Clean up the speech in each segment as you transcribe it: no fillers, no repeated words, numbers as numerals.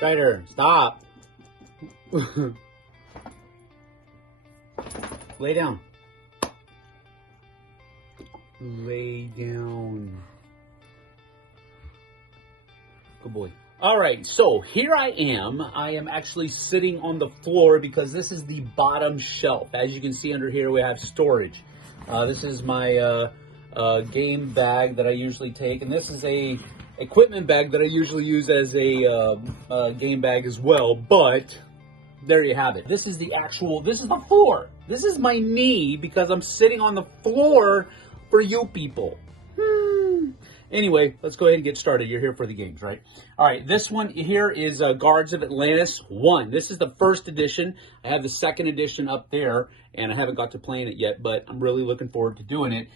Spider, stop. Lay down. Lay down. Good boy. All right, so here I am. I am actually sitting on the floor because this is the bottom shelf. As you can see under here, we have storage. This is my game bag that I usually take, and this is a equipment bag that I usually use as a game bag as well, but there you have it. This is the floor. This is my knee because I'm sitting on the floor for you people. Anyway, let's go ahead and get started. You're here for the games, right? All right, this one here is Guards of Atlantis 1. This is the first edition. I have the second edition up there, and I haven't got to playing it yet, but I'm really looking forward to doing it.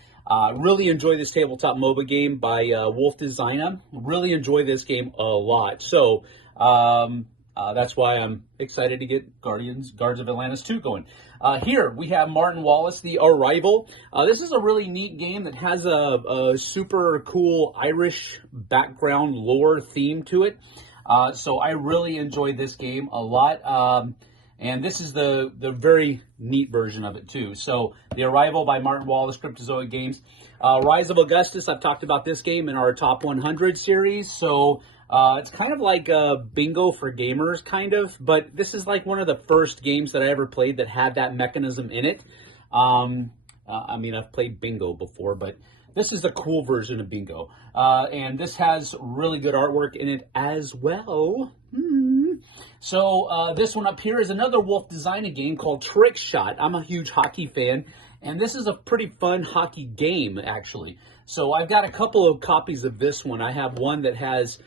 Really enjoy this tabletop MOBA game by Wolf Designer. Really enjoy this game a lot. So that's why I'm excited to get Guards of Atlantis 2 going. Here we have Martin Wallace, The Arrival. This is a really neat game that has a super cool Irish background lore theme to it. So I really enjoyed this game a lot. And this is the very neat version of it too. So The Arrival by Martin Wallace, Cryptozoic Games. Rise of Augustus, I've talked about this game in our Top 100 series. So it's kind of like a bingo for gamers, kind of. But this is like one of the first games that I ever played that had that mechanism in it. I mean, I've played bingo before, but this is the cool version of bingo. And this has really good artwork in it as well. So this one up here is another Wolf Designer game called Trickshot. I'm a huge hockey fan, and this is a pretty fun hockey game, actually. So I've got a couple of copies of this one. I have one that has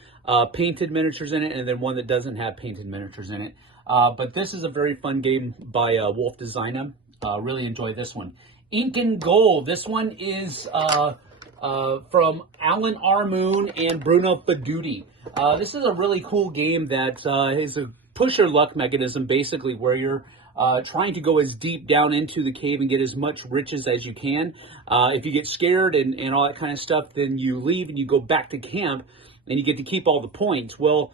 painted miniatures in it, and then one that doesn't have painted miniatures in it. But this is a very fun game by Wolf Designer. Really enjoy this one. Ink and Gold. This one is from Alan R. Moon and Bruno Faduti. This is a really cool game that is a push your luck mechanism, basically, where you're trying to go as deep down into the cave and get as much riches as you can. If you get scared and all that kind of stuff, then you leave and you go back to camp and you get to keep all the points. Well,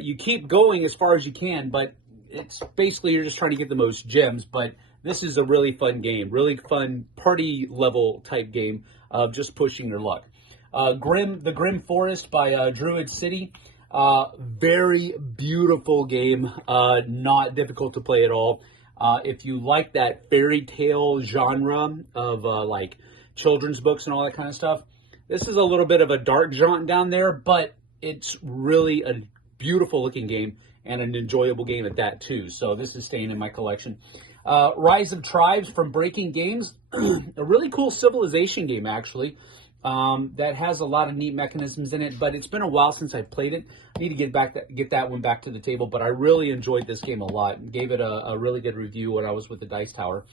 you keep going as far as you can, but it's basically you're just trying to get the most gems. But this is a really fun game, really fun party level type game of just pushing your luck. The Grim Forest by Druid City. Very beautiful game, not difficult to play at all. If you like that fairy tale genre of like children's books and all that kind of stuff, this is a little bit of a dark jaunt down there, but it's really a beautiful looking game and an enjoyable game at that too. So this is staying in my collection. Rise of Tribes from Breaking Games, a really cool civilization game actually. That has a lot of neat mechanisms in it, but it's been a while since I played it. I need to get that one back to the table, but I really enjoyed this game a lot. Gave it a really good review when I was with the Dice Tower.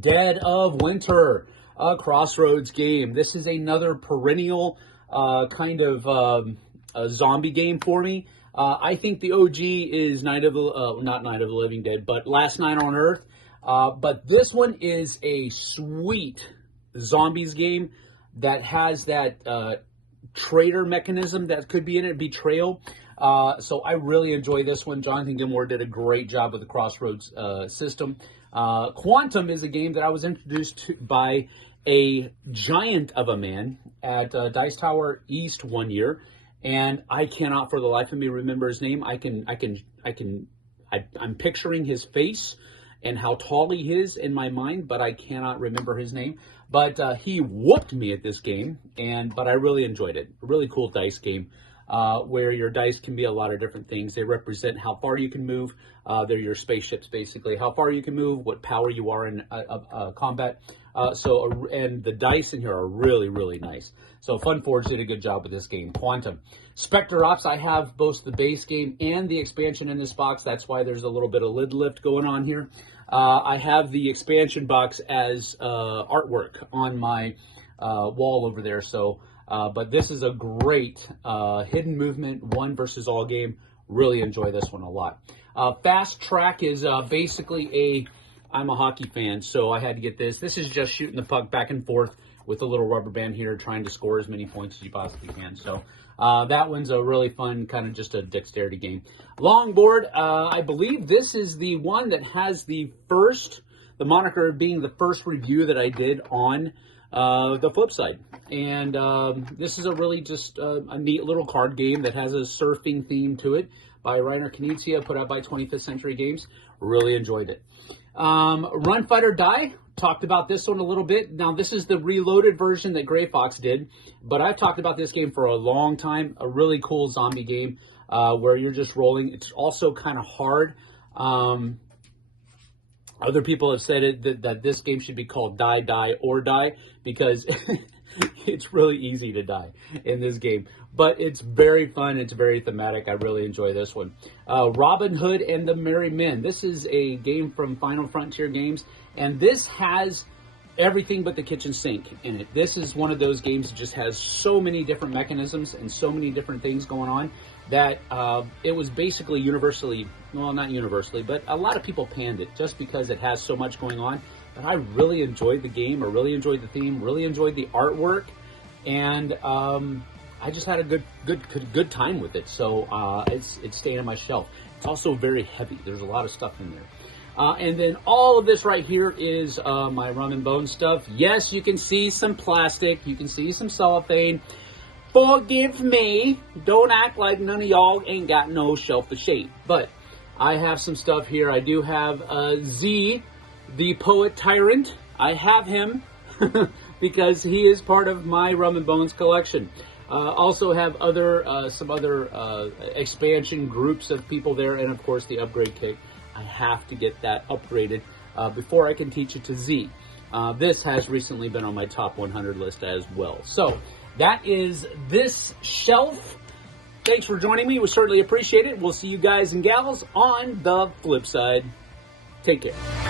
Dead of Winter, a Crossroads game. This is another perennial kind of a zombie game for me. I think the OG is not Night of the Living Dead, but Last Night on Earth. But this one is a sweet zombies game that has that traitor mechanism that could be in it, betrayal. So I really enjoy this one. Jonathan Gilmore did a great job with the Crossroads system. Quantum is a game that I was introduced to by a giant of a man at Dice Tower East one year, and I cannot for the life of me remember his name. I'm picturing his face and how tall he is in my mind, but I cannot remember his name. But he whooped me at this game, but I really enjoyed it. A really cool dice game where your dice can be a lot of different things. They represent how far you can move. They're your spaceships, basically. How far you can move, what power you are in combat. And the dice in here are really, really nice. So Funforge did a good job with this game. Quantum. Specter Ops, I have both the base game and the expansion in this box. That's why there's a little bit of lid lift going on here. I have the expansion box as artwork on my wall over there. So, but this is a great hidden movement, one versus all game. Really enjoy this one a lot. Fast Track is basically I'm a hockey fan, so I had to get this. This is just shooting the puck back and forth with a little rubber band here, trying to score as many points as you possibly can. So that one's a really fun, kind of just a dexterity game. Longboard, I believe this is the one that has the moniker being the first review that I did on the Flipside. And this is a really just a neat little card game that has a surfing theme to it by Reiner Knizia, put out by 25th Century Games. Really enjoyed it. Run, Fight, or Die. Talked about this one a little bit. Now, this is the reloaded version that Gray Fox did, but I've talked about this game for a long time. A really cool zombie game where you're just rolling. It's also kind of hard. Other people have said that this game should be called Die, Die, or Die because it's really easy to die in this game. But it's very fun. It's very thematic. I really enjoy this one. Robin Hood and the Merry Men. This is a game from Final Frontier Games, and this has everything but the kitchen sink in it. This is one of those games that just has so many different mechanisms and so many different things going on that it was basically universally, well, not universally, but a lot of people panned it just because it has so much going on. But I really enjoyed the game. I really enjoyed the theme, really enjoyed the artwork, and I just had a good time with it. So it's staying on my shelf. It's also very heavy. There's a lot of stuff in there. And then all of this right here is my Rum and Bones stuff. Yes, you can see some plastic. You can see some cellophane. Forgive me. Don't act like none of y'all ain't got no shelf to shade. But I have some stuff here. I do have Z, the Poet Tyrant. I have him because he is part of my Rum and Bones collection. Also have some other expansion groups of people there, and of course the upgrade kit. I have to get that upgraded before I can teach it to Z. This has recently been on my top 100 list as well. So that is this shelf. Thanks for joining me. We certainly appreciate it. We'll see you guys and gals on the flip side. Take care.